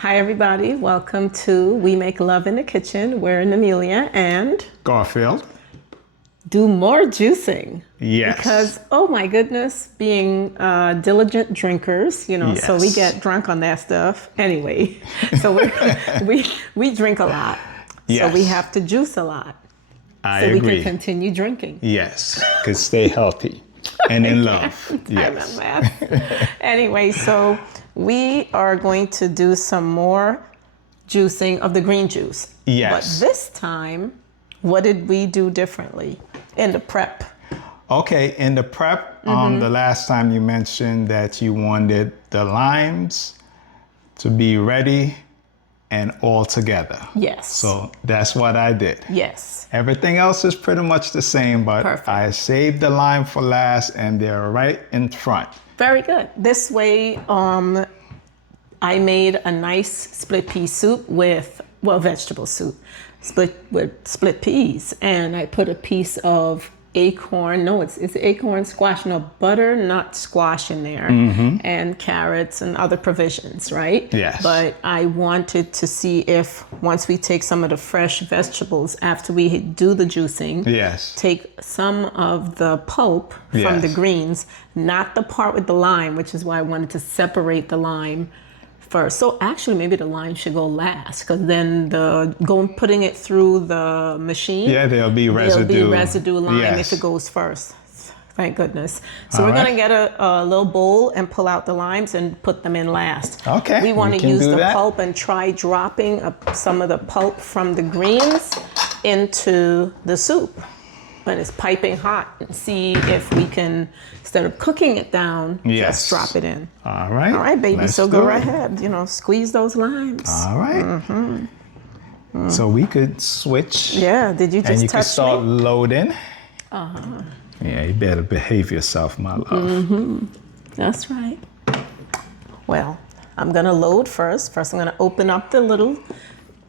Hi, everybody. Welcome to We Make Love in the Kitchen. We're in Amelia and Garfield. do more juicing. Yes. Because, oh my goodness, being diligent drinkers, so we Yes. get drunk on that stuff anyway. So we drink a lot. Yes. So we have to juice a lot. I so agree. we can continue drinking. Yes, could stay healthy and in love. Yes. Anyway, so we are going to do some more juicing of the green juice. Yes. But this time, what did we do differently in the prep? Okay, in the prep, the last time you mentioned that you wanted the limes to be ready and all together. Yes. So that's what I did. Yes. Everything else is pretty much the same, but Perfect. I saved the lime for last and they're right in front. Very good. This way, I made a nice split pea soup with, vegetable soup, with split peas. And I put a piece of it's acorn squash, butternut squash in there, and carrots and other provisions, right? Yes. But I wanted to see if once we take some of the fresh vegetables after we do the juicing, Yes. take some of the pulp from the Yes. greens, not the part with the lime, which is why I wanted to separate the lime first. So actually maybe the lime should go last, because then putting it through the machine, there'll be residue. There'll be residue lime Yes. if it goes first. Thank goodness. So All we're right. gonna get a little bowl and pull out the limes and put them in last. Okay, We want we to can use do the that. pulp and try dropping some of the pulp from the greens into the soup when it's piping hot, and see if we can, instead of cooking it down, Yes. just drop it in. All right. All right, baby. Let's So go do right it. ahead. Squeeze those limes. All right. So we could switch. Yeah. Did you just And you can touch start me? loading. Yeah, you better behave yourself, my love. That's right. Well, I'm gonna load first. First, I'm gonna open up the little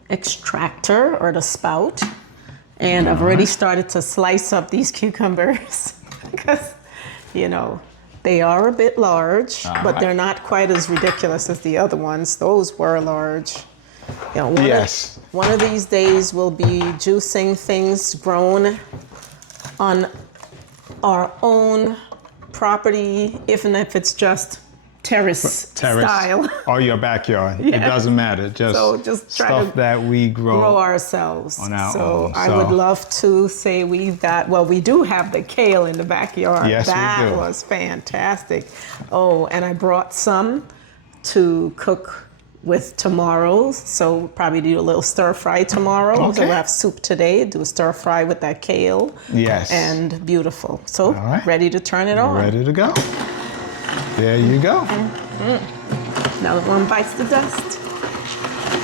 extractor or the spout. And I've already started to slice up these cucumbers because, they are a bit large, but they're not quite as ridiculous as the other ones. Those were large. Yes. One of these days we'll be juicing things grown on our own property, even if it's just terrace style. Or your backyard. It doesn't matter. Just try stuff to that we grow ourselves. on our so own. I would love to say we do have the kale in the backyard. Yes, we that do. was fantastic. Oh, and I brought some to cook with tomorrow. So probably do a little stir fry tomorrow. Okay. So we'll have soup today, do a stir fry with that kale. Yes. And beautiful. So right. ready to turn it on. Ready to go. There you go. Another one bites the dust.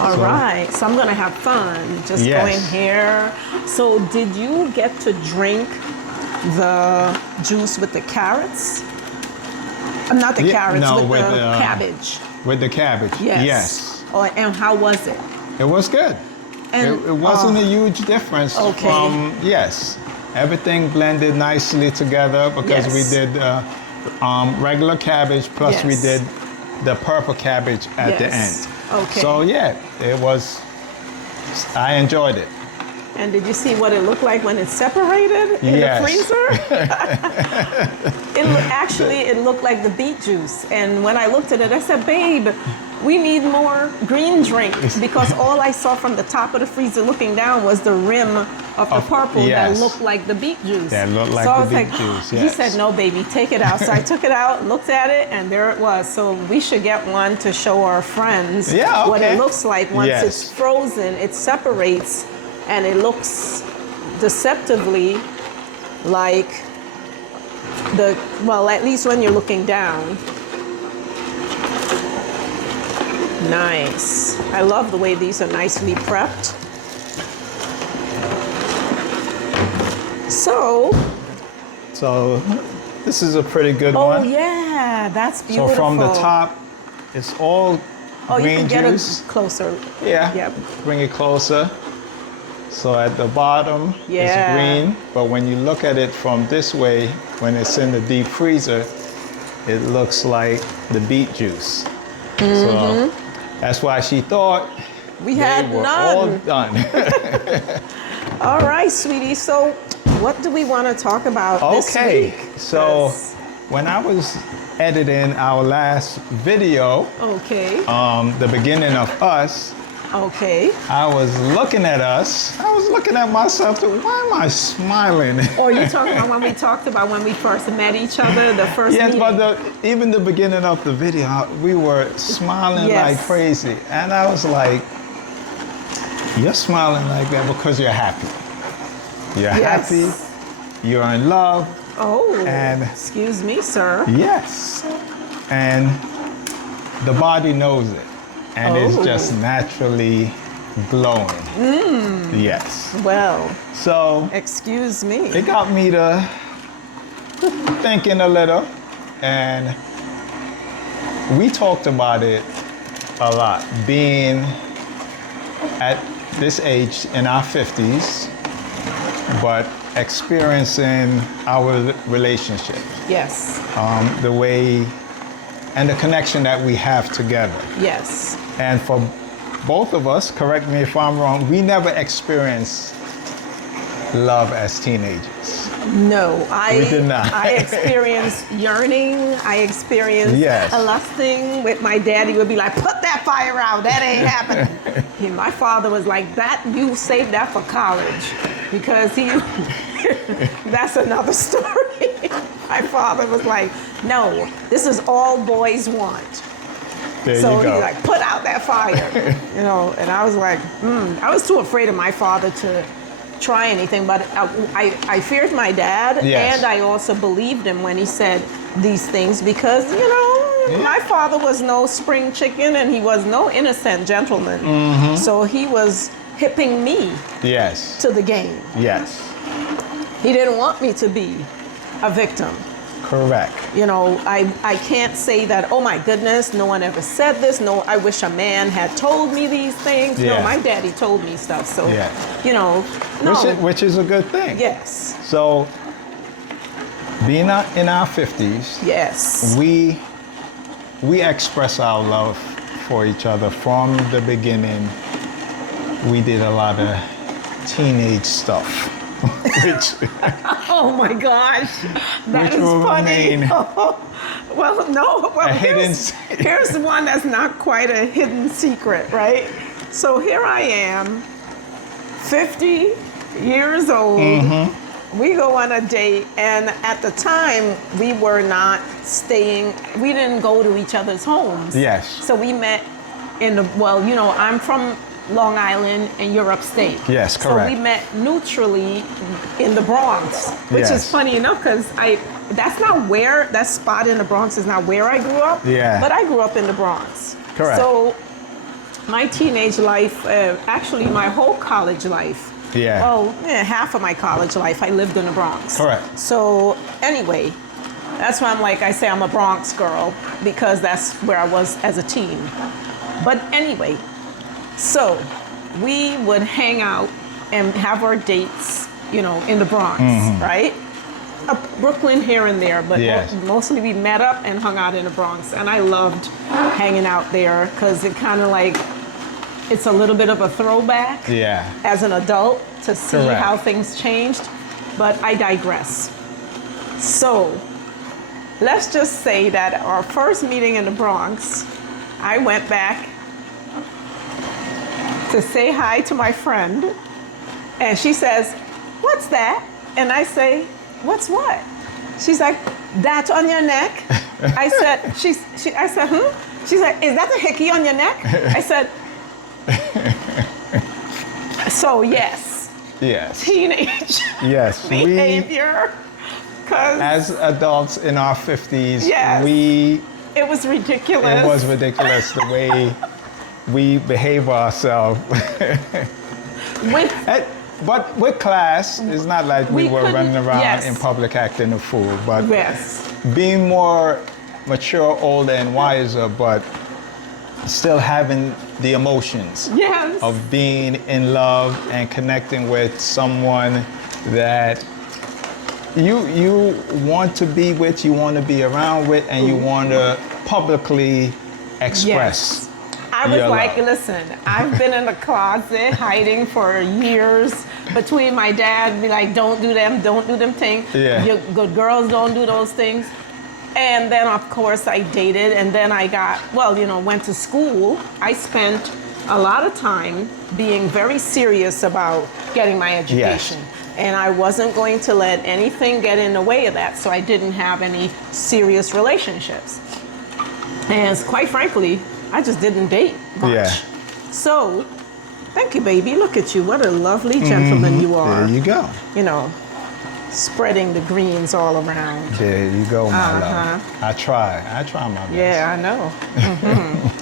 All right, so I'm gonna have fun just Yes. going here. So did you get to drink the juice with the carrots? Not the carrots, no, with the with cabbage. With the cabbage. Yes. Oh, and how was it? It was good. And It wasn't a huge difference Okay. from, everything blended nicely together because Yes. we did regular cabbage plus we Yes. did the purple cabbage at the Yes. end. Okay. So I enjoyed it. And did you see what it looked like when it's separated in Yes. the freezer? It looked like the beet juice. And when I looked at it, I said, babe, we need more green drink, because all I saw from the top of the freezer looking down was the rim of the purple that yes. looked like the beet juice. That looked like so I the was beet like, juice, He yes. said, no, baby, take it out. So I took it out, looked at it, and there it was. So we should get one to show our friends what it looks like once Yes. it's frozen. It separates, and it looks deceptively like at least when you're looking down. Nice. I love the way these are nicely prepped. So this is a pretty good oh one. yeah, that's beautiful. So from the top, it's all you green can get juice. it closer. Yeah. Yep. Bring it closer. So at the bottom Yeah. it's green, but when you look at it from this way, when it's in the deep freezer, it looks like the beet juice. So That's why she thought We they had were all none. done. All right, sweetie. So, what do we want to talk about this Okay, week? so 'Cause- when I was editing our last video, okay, the beginning of us, okay. I was looking at us. I was looking at myself. Why am I smiling? Or you talking about when we talked about when we first met each other, the first Yes, meeting? but even the beginning of the video, we were smiling Yes. like crazy. And I was like, you're smiling like that because you're happy. You're Yes. happy, you're in love, Oh, and- excuse me, sir. yes. And the body knows it. And it's Oh. just naturally glowing. Yes. Well, So excuse me. it got me to thinking a little, and we talked about it a lot, being at this age in our 50s, but experiencing our relationship, Yes, the way and the connection that we have together. yes. And for both of us, correct me if I'm wrong, we never experienced love as teenagers. No, We did not. I experienced yearning. I experienced Yes. a lusting with my daddy. Would be like, put that fire out. That ain't happening. My father was like, that you saved that for college, because he. That's another story. My father was like, no, this is all boys want. There So you go. he's like, put out that fire, And I was like, I was too afraid of my father to try anything, but I feared my dad, Yes. and I also believed him when he said these things because, my father was no spring chicken and he was no innocent gentleman. So he was hipping me Yes. to the game. Yes. He didn't want me to be a victim. Correct. I can't say that, oh my goodness, no one ever said this. No, I wish a man had told me these things. Yeah. No, my daddy told me stuff. So, Yeah. no. Which is a good thing. Yes, So, being in our 50s, yes. we express our love for each other from the beginning. We did a lot of teenage stuff, which Oh my gosh, that Which is will funny. remain Well, no. Well, a hidden here's one that's not quite a hidden secret, right? So here I am, 50 years old. Mm-hmm. We go on a date, and at the time, we were not staying, we didn't go to each other's homes. Yes. So we met I'm from Long Island and you're upstate. Yes, correct. So we met neutrally in the Bronx, which Yes. is funny enough because that spot in the Bronx is not where I grew up. Yeah. But I grew up in the Bronx. Correct. So my teenage life, actually my whole college life, Yeah. half of my college life, I lived in the Bronx. Correct. So anyway, that's why I say I'm a Bronx girl, because that's where I was as a teen. But anyway, so we would hang out and have our dates, in the Bronx, right? Brooklyn here and there, but Yes. mostly we met up and hung out in the Bronx. And I loved hanging out there because it kind of it's a little bit of a throwback Yeah. as an adult to see Correct. how things changed. But I digress. So let's just say that our first meeting in the Bronx, I went back to say hi to my friend, and she says, "What's that?" And I say, "What's what?" She's like, "That on your neck?" I said, I said, "Hmm?" She's like, "Is that a hickey on your neck?" I said, so yes, Yes. teenage Yes. We, behavior, because as adults in our 50s, Yes. it was ridiculous. it was ridiculous the way we behave ourselves. With But with class, it's not like we We were couldn't- running around yes. in public acting a fool, but yes, being more mature, older, and wiser, but still having the emotions yes, of being in love and connecting with someone that you want to be with, you want to be around with, and you want to publicly express I I was your like, love. listen, I've been in the closet hiding for years between my dad be like, don't do them things. Yeah. You good girls don't do those things. And then of course I dated, and then I got, went to school. I spent a lot of time being very serious about getting my education. And I wasn't going to let anything get in the way of that, so I didn't have any serious relationships. And quite frankly, I just didn't date much. Yeah. So, thank you, baby. Look at you. What a lovely gentleman you are. There you go. You know, spreading the greens all around. There you go, my love. I try my best. Yeah, I know.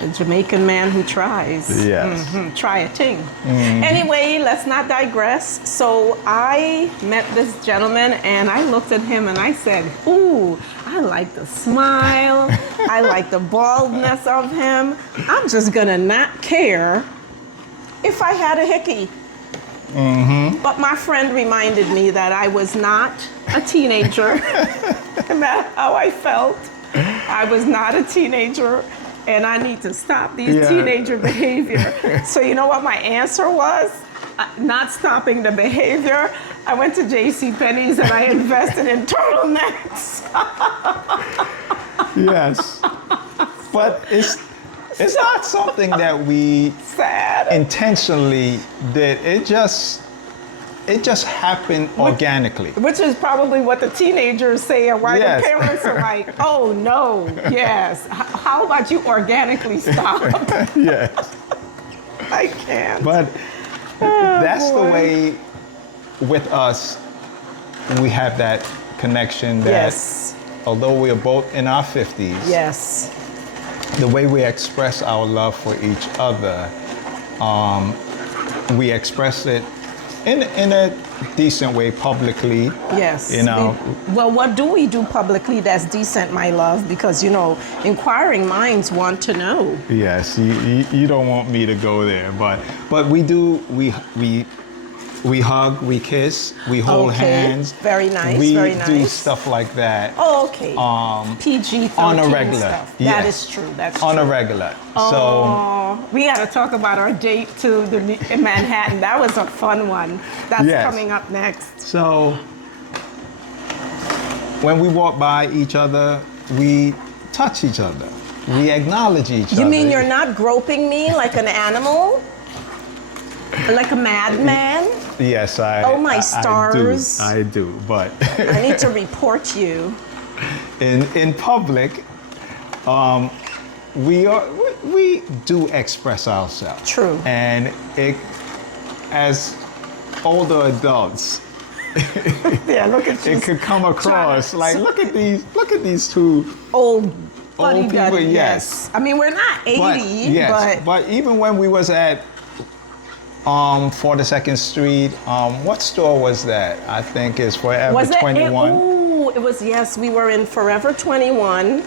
The Jamaican man who tries. Yes. Try a ting. Anyway, let's not digress. So I met this gentleman and I looked at him and I said, ooh, I like the smile. I like the baldness of him. I'm just gonna not care if I had a hickey. But my friend reminded me that I was not a teenager. No matter how I felt, I was not a teenager. And I need to stop these teenager behavior. So you know what my answer was? Not stopping the behavior. I went to JCPenney's and I invested in turtlenecks. Yes. But it's not something that we intentionally did. It just happened organically. Which is probably what the teenagers say, and why Yes. the parents are like, oh no, yes. How about you organically stop? Yes. I can't. But that's the way with us, we have that connection that Yes. although we are both in our 50s, Yes. the way we express our love for each other, we express it in a decent way publicly. Yes. You know. Well, what do we do publicly that's decent, my love? Because, inquiring minds want to know. Yes, you don't want me to go there, but we do, we hug, we kiss, we hold hands. Very nice, we very nice. do stuff like that. Oh, okay. PG-13 on a regular. stuff. Yes. That is true. That's on true. a regular. Oh, we got to talk about our date to in Manhattan. That was a fun one. That's coming up next. So when we walk by each other, we touch each other. We acknowledge each other. You mean you're not groping me like an animal? Like a madman? Yes, Oh, my stars. I do, but I need to report you. in public, we do express ourselves. True. And as older adults, Yeah, look at you. it could come across like, look at these two Old old people. buddy, Yes. I mean, we're not 80, but even when we was at 42nd Street, what store was that? I think it's Forever was it 21. Oh, it was, yes, we were in Forever 21.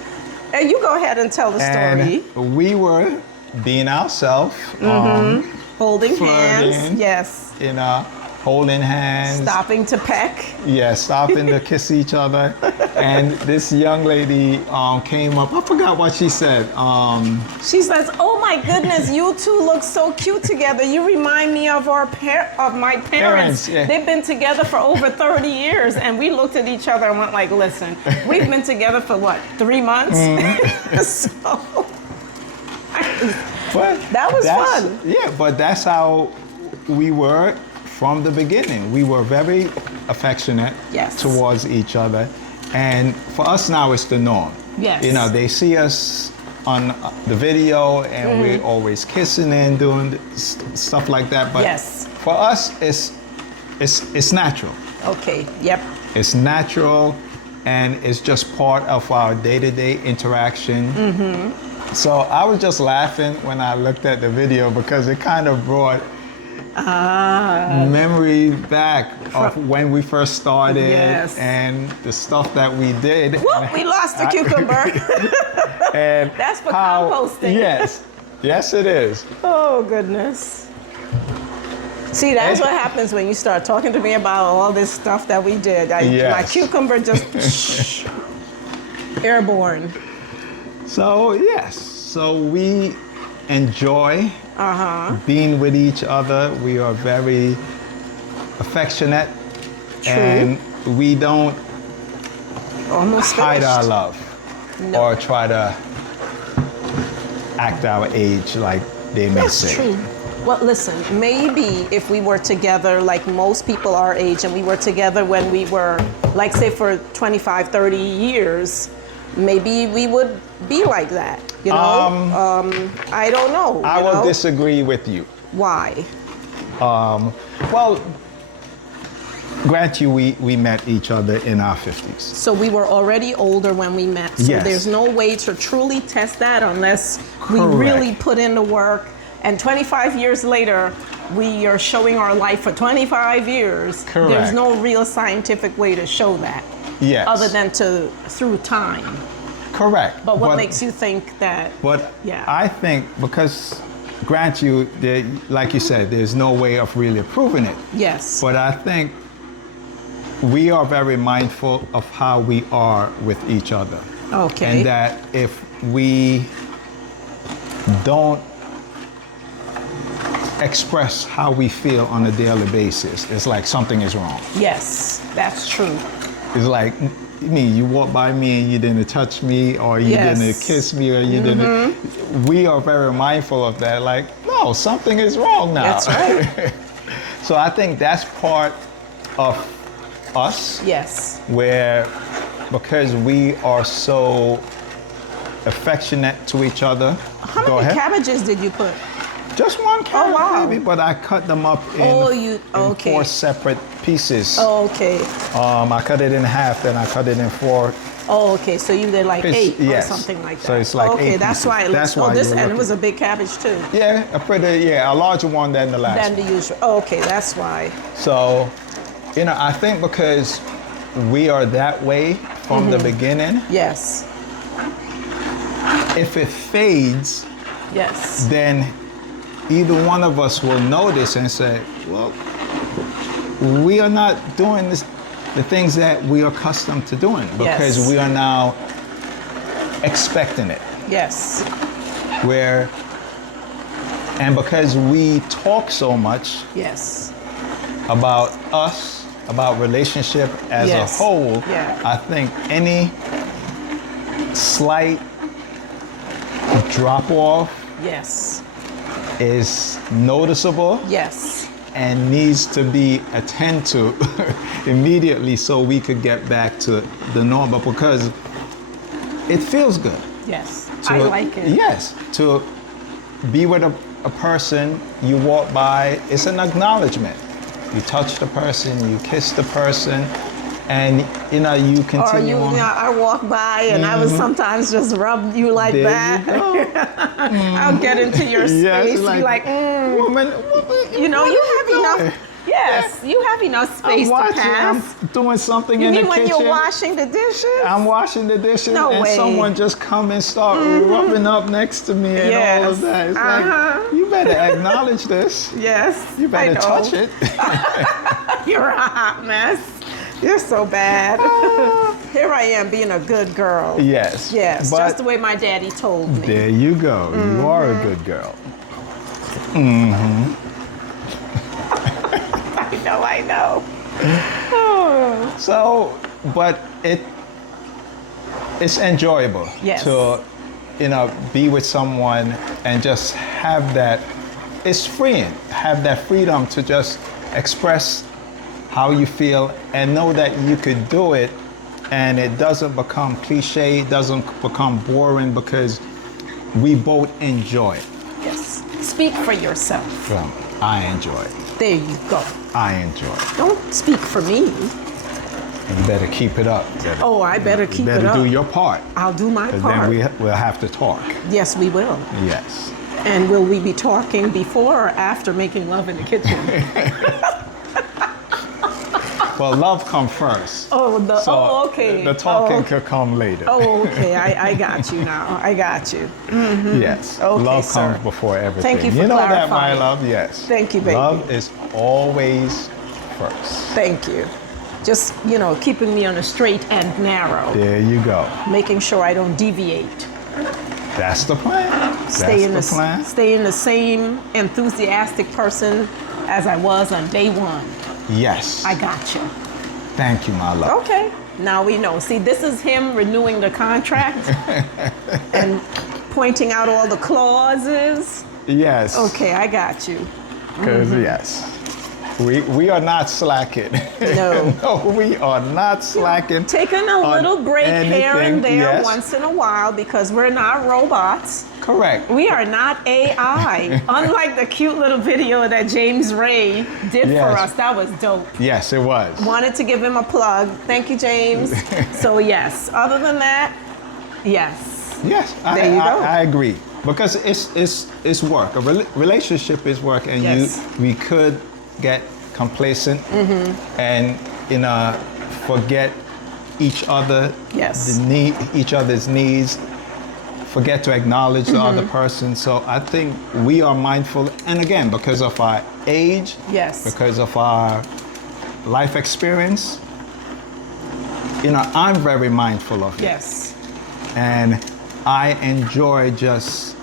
Hey, you go ahead and tell the story. And we were being ourselves, Holding hands, flirting. yes. Holding hands. Stopping to peck. Yeah, stopping to kiss each other. And this young lady came up. I forgot what she said. She says, "Oh my goodness, you two look so cute together. You remind me of my parents. Yeah. They've been together for over 30 years." And we looked at each other and went like, "Listen, we've been together for what, 3 months?" So But that was fun. Yeah, but that's how we were from the beginning. We were very affectionate towards each other. And for us now, it's the norm. Yes. They see us on the video and we're always kissing and doing stuff like that. But for us, it's natural. Okay, yep. It's natural and it's just part of our day-to-day interaction. So I was just laughing when I looked at the video because it kind of brought memory back of when we first started and the stuff that we did. Whoop, we lost the cucumber. And that's for composting. Yes, it is. Oh, goodness. See, that's what happens when you start talking to me about all this stuff that we did. My cucumber just airborne. So, so we enjoy being with each other. We are very affectionate. True. And we don't Almost hide finished. our love No. or try to act our age like they may That's say. true. Well, listen, maybe if we were together, like most people our age, and we were together when we were, like, say, for 25, 30 years, maybe we would be like that, you know? I don't know. I you will know? disagree with you. Why? Well, grant you, we met each other in our 50s. So we were already older when we met. So Yes. there's no way to truly test that unless we Correct. really put in the work. And 25 years later, we are showing our life for 25 years. Correct. There's no real scientific way to show that. Yes. Other than through time. Correct. But what makes you think that? But Yeah. I think because, grant you, like you said, there's no way of really proving it. Yes. But I think we are very mindful of how we are with each other. Okay. And that if we don't express how we feel on a daily basis, it's like something is wrong. Yes, that's true. It's like, you walk by me and you didn't touch me, or you Yes. didn't kiss me, or you didn't. We are very mindful of that. Like, no, something is wrong now. That's right. So I think that's part of us, Yes. where because we are so affectionate to each other. How Go many ahead. cabbages did you put? Just one carrot, wow. baby, but I cut them up in, okay. 4 separate pieces. Oh, okay. I cut it in half, then I cut it in 4. Oh, okay. So you did like It's- 8 yes. or something like that. So it's like okay, 8 that's pieces. why it looks. That's why this you're and it looking- was a big cabbage too. Yeah, a larger one than the last Than one. the usual. Oh, okay, that's why. So, I think because we are that way from the beginning, Yes. if it fades, Yes. then either one of us will notice and say, well, we are not doing the things that we are accustomed to doing, because Yes. we are now expecting it. Yes. And because we talk so much Yes. about us, about relationship as Yes. a whole, Yeah. I think any slight drop off Yes. is noticeable Yes. and needs to be attended to immediately so we could get back to the normal, because it feels good. Yes. I like it. Yes, to be with a person, you walk by, it's an acknowledgement. You touch the person, you kiss the person, and you Or continue on. I walk by and I would sometimes just rub you like There that. you go. I'll get into your space, Yes, be like, woman, you know, what you are have doing? enough. Yes, you have enough space I'm watching, to pass. I'm doing something You in the mean when kitchen. you're washing the dishes? I'm washing the dishes, No and way. someone just come and start rubbing up next to me and all of Yes. that. It's like, you better acknowledge this. Yes. You better I know. touch it. You're a hot mess. You're so bad. Here I am being a good girl. Yes. Yes, But just the way my daddy told me. there you go. You are a good girl. I know. Oh. So, but it's enjoyable Yes. to, be with someone and just have that. It's freeing. Have that freedom to just express how you feel and know that you could do it, and it doesn't become cliche, it doesn't become boring, because we both enjoy it. Yes. Speak for yourself. I enjoy it. There you go. I enjoy it. Don't speak for me. You better keep it up. Oh, I better keep better it up. do your part. I'll do my And part. then we'll have to talk. Yes, we will. Yes. And will we be talking before or after making love in the kitchen? Well, love comes first. Okay. The talking could come later. Oh, okay. I got you now. I got you. Yes. Okay, love sir. comes before everything. Thank you for know that, my clarifying. love? Yes. Thank you, baby. Love is always first. Thank you. Just, keeping me on a straight and narrow. There you go. Making sure I don't deviate. That's the plan. That's the plan. Stay in the same enthusiastic person as I was on day one. Yes. I got you. Thank you, my love. Okay. Now we know. See, this is him renewing the contract and pointing out all the clauses. Yes. Okay, I got you. Because yes, we are not slacking. No. No, we are not slacking. Taking a little break here and there yes. once in a while because we're not robots. Correct. We are not AI. Unlike the cute little video that James Ray did Yes. for us. That was dope. Yes, it was. Wanted to give him a plug. Thank you, James. So yes, other than that, yes. Yes, There you go. I agree. Because it's work. A relationship is work, and Yes. we could get complacent and forget each other, Yes. each other's needs, forget to acknowledge the other person. So I think we are mindful, and again, because of our age, Yes. because of our life experience, I'm very mindful of it. Yes. And I enjoy just,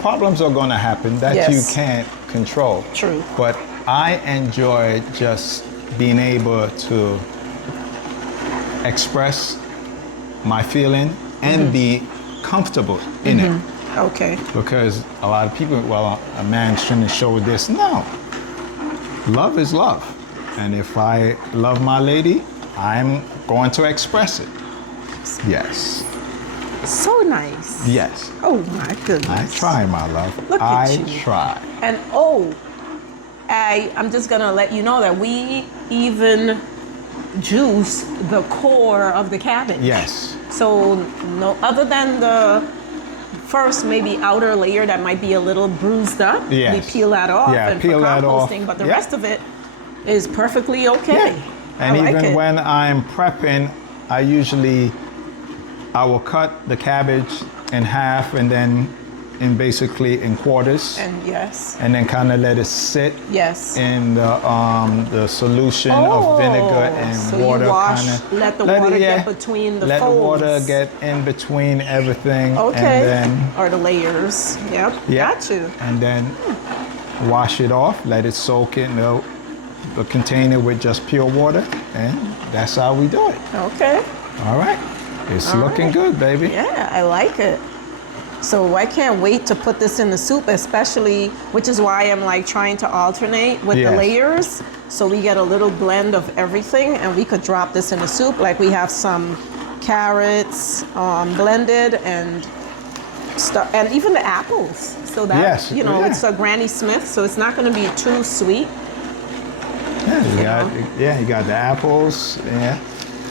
problems are going to happen that Yes. you can't control. True. But I enjoy just being able to express my feeling and be comfortable in it. Okay. Because a lot of people, well, a man shouldn't show this. No. Love is love. And if I love my lady, I'm going to express it. Yes. So nice. Yes. Oh my goodness. I try, my love. Look at I you. try. And I'm just gonna let you know that we even juice the core of the cabbage. Yes. So no, other than the first maybe outer layer that might be a little bruised up, Yes. we peel that off Yeah, and peel for that off. composting, but the Yeah. rest of it is perfectly okay. Yeah. And I like even it. when I'm prepping, I will cut the cabbage in half and then basically in quarters, And yes, and then kind of let it sit yes. in the solution of vinegar and so water. you wash, kinda. let the water yeah, get between the let folds. the water get in between everything. Okay. And then, or the layers. Yep. yeah, Got you. and then wash it off, let it soak in the container with just pure water, and that's how we do it. Okay. All right. It's All looking right. good, baby. Yeah, I like it. So I can't wait to put this in the soup, especially, which is why I'm like trying to alternate with the Yes. layers. So we get a little blend of everything, and we could drop this in the soup. Like we have some carrots blended and stuff, and even the apples. So that, Yes, yeah. it's a Granny Smith, so it's not going to be too sweet. Yeah, you got the apples, yeah.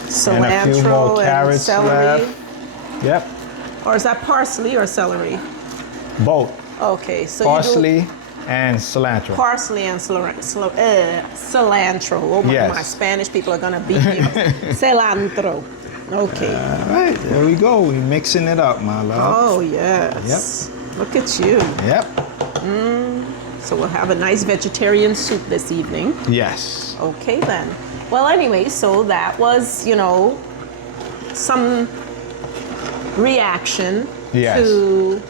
Cilantro and a few more and carrots celery. left. Yep, Or is that parsley or celery? both Okay, so parsley and cilantro. Parsley and cilantro. Oh my, Yes. my Spanish people are gonna beat me. Cilantro. Okay. All right, there we go. We're mixing it up, my love. Oh yes. Look at you. Yep. So we'll have a nice vegetarian soup this evening. Yes. Okay then. Well, anyway, so that was, some reaction Yes. to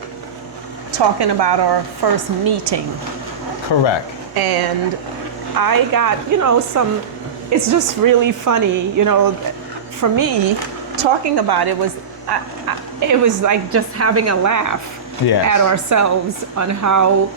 talking about our first meeting. Correct. And I got, it's just really funny, for me, talking about it was, it was like just having a laugh Yes. at ourselves on how,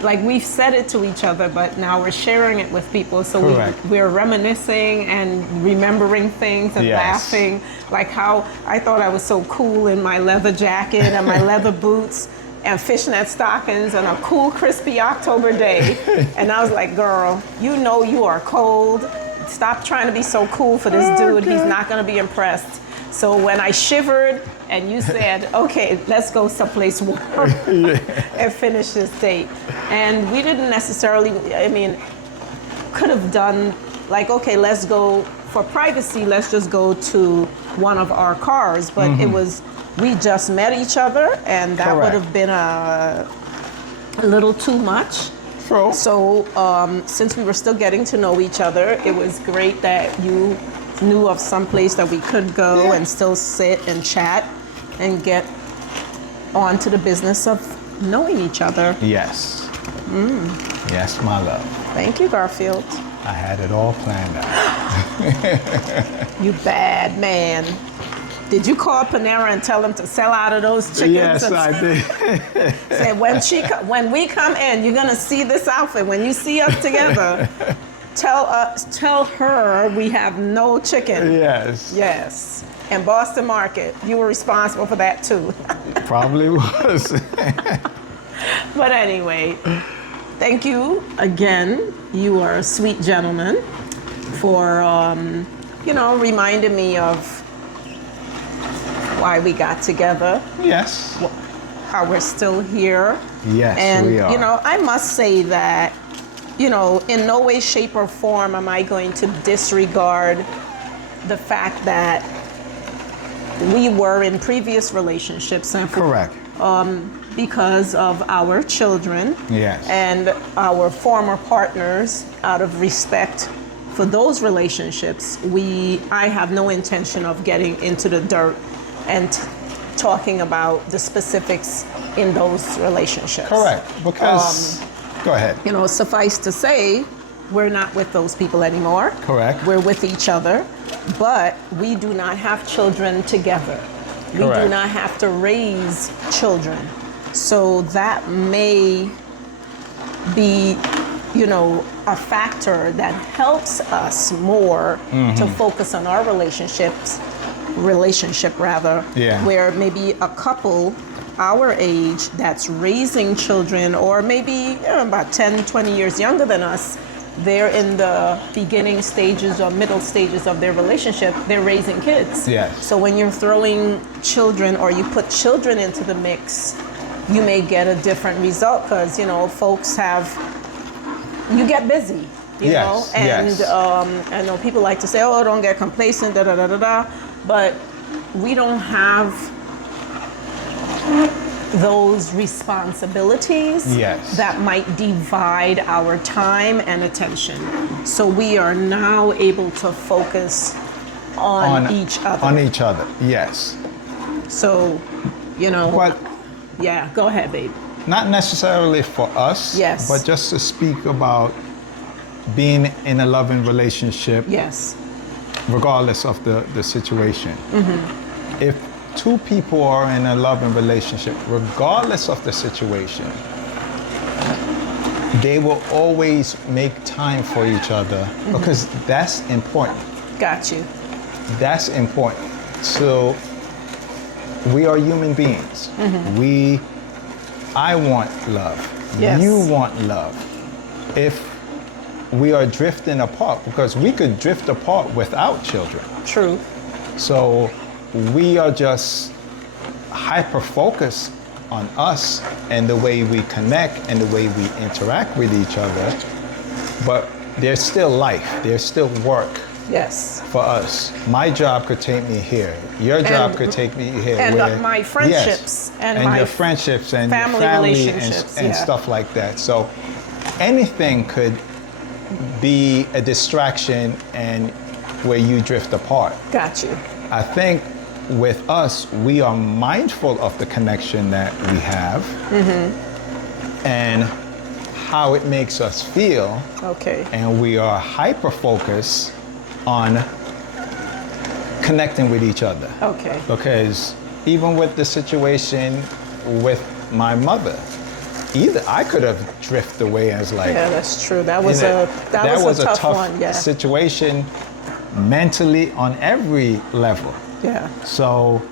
like we've said it to each other, but now we're sharing it with people. So Correct. we're reminiscing and remembering things and Yes. laughing, like how I thought I was so cool in my leather jacket and my leather boots and fishnet stockings on a cool, crispy October day. And I was like, girl, you are cold. Stop trying to be so cool for this dude. He's not gonna be impressed. So when I shivered and you said, okay, let's go someplace warm and finish this date. And we didn't necessarily, could have done like, okay, let's go for privacy, let's just go to one of our cars. But it was, we just met each other and that would Correct. have been a little too much. True. So since we were still getting to know each other, it was great that you knew of some place that we could go Yeah. and still sit and chat and get on to the business of knowing each other. Yes. Yes, my love. Thank you, Garfield. I had it all planned out. You bad man. Did you call Panera and tell them to sell out of those chickens? Yes, I did. Say, when we come in, you're gonna see this outfit. When you see us together, tell her we have no chicken. Yes. Yes. And Boston Market, you were responsible for that too. Probably was. But anyway, thank you again. You are a sweet gentleman for, reminding me of why we got together, Yes. how we're still here. Yes, And, we are. I must say that, in no way, shape, or form am I going to disregard the fact that we were in previous relationships and Correct. because of our children Yes. and our former partners, out of respect for those relationships, I have no intention of getting into the dirt and talking about the specifics in those relationships. Correct. Because, go ahead. Suffice to say, we're not with those people anymore. Correct. We're with each other, but we do not have children together. We do Correct. not have to raise children. So that may be, a factor that helps us more to focus on our relationship rather, Yeah. where maybe a couple our age that's raising children, or maybe about 10, 20 years younger than us, they're in the beginning stages or middle stages of their relationship, they're raising kids. Yes. So when you're throwing children or you put children into the mix, you may get a different result because, folks you get busy, you Yes, know? And yes. I know people like to say, oh, don't get complacent, da da da da da. But we don't have those responsibilities Yes. that might divide our time and attention. So we are now able to focus on each other. On each other, yes. So, But yeah, go ahead, babe. not necessarily for us, Yes. but just to speak about being in a loving relationship, Yes. regardless of the situation. If two people are in a loving relationship, regardless of the situation, they will always make time for each other because that's important. Got you. That's important. So we are human beings. I want love. Yes. You want love. If we are drifting apart, because we could drift apart without children. True. So we are just hyper focused on us and the way we connect and the way we interact with each other. But there's still life, there's still work Yes. for us. My job could take me here. Your job could take me here. And my friendships yes, and and my your friendships and family your family relationships, and yeah. stuff like that. So anything could be a distraction and where you drift apart. Got you. I think with us, we are mindful of the connection that we have and how it makes us feel. Okay. And we are hyper focused on connecting with each other. Okay. Because even with the situation with my mother, either I could have drifted away as like, Yeah, that's true. That was you know, that was a tough one. Yeah. situation mentally on every level. Yeah. So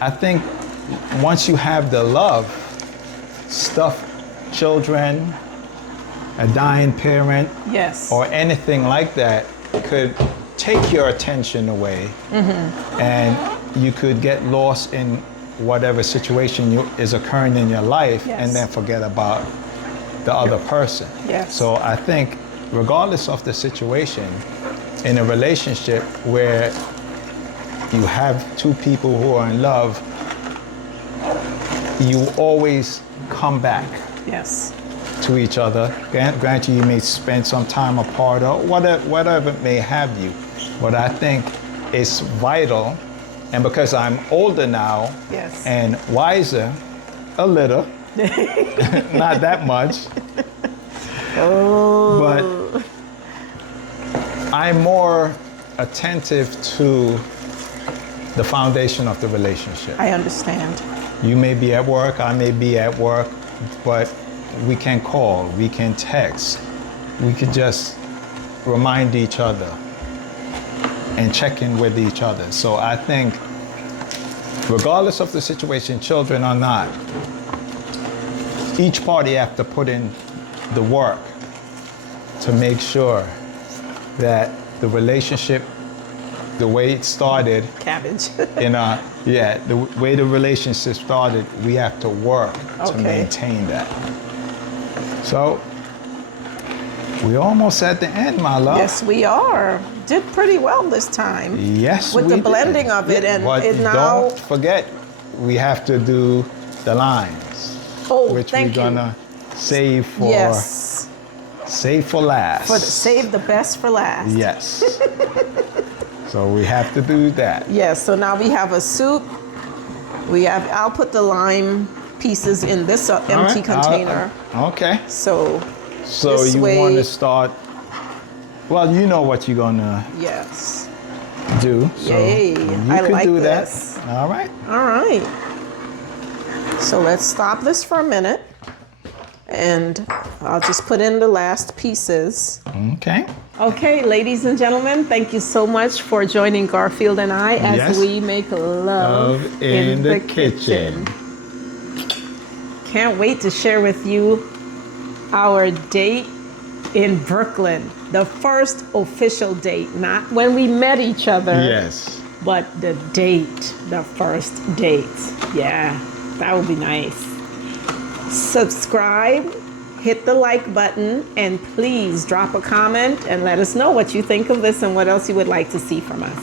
I think once you have the love, stuff, children, a dying parent, Yes. or anything like that could take your attention away and you could get lost in whatever situation is occurring in your life Yes. and then forget about the other person. Yes. So I think regardless of the situation, in a relationship where you have two people who are in love, you always come back Yes. to each other. Granted, you may spend some time apart or whatever it may have you, but I think it's vital. And because I'm older now Yes. and wiser, a little, not that much. Oh. But I'm more attentive to the foundation of the relationship. I understand. You may be at work, I may be at work, but we can call, we can text, we can just remind each other and check in with each other. So I think, regardless of the situation, children or not, each party have to put in the work to make sure that the relationship, the way it started, Cabbage. the way the relationship started, we have to work to Okay. maintain that. So we're almost at the end, my love. Yes, we are. Did pretty well this time. Yes, With we the did. blending of it, and but it now. don't forget, we have to do the lines, Oh, which thank we're you. gonna save for Yes. save for last. Save the best for last. Yes. So we have to do that. Yes. So now we have a soup. I'll put the lime pieces in this empty All right, container. Okay. So So this you way- want to start? Well, you know what you're gonna yes. do. So Yay, you I can like do this. that. All right. All right. So let's stop this for a minute, and I'll just put in the last pieces. Okay. Okay, ladies and gentlemen, thank you so much for joining Garfield and I as Yes. we make love in the kitchen. Can't wait to share with you our date in Brooklyn. The first official date, not when we met each other, Yes. but the date, the first date. Yeah, that would be nice. Subscribe, hit the like button, and please drop a comment and let us know what you think of this and what else you would like to see from us.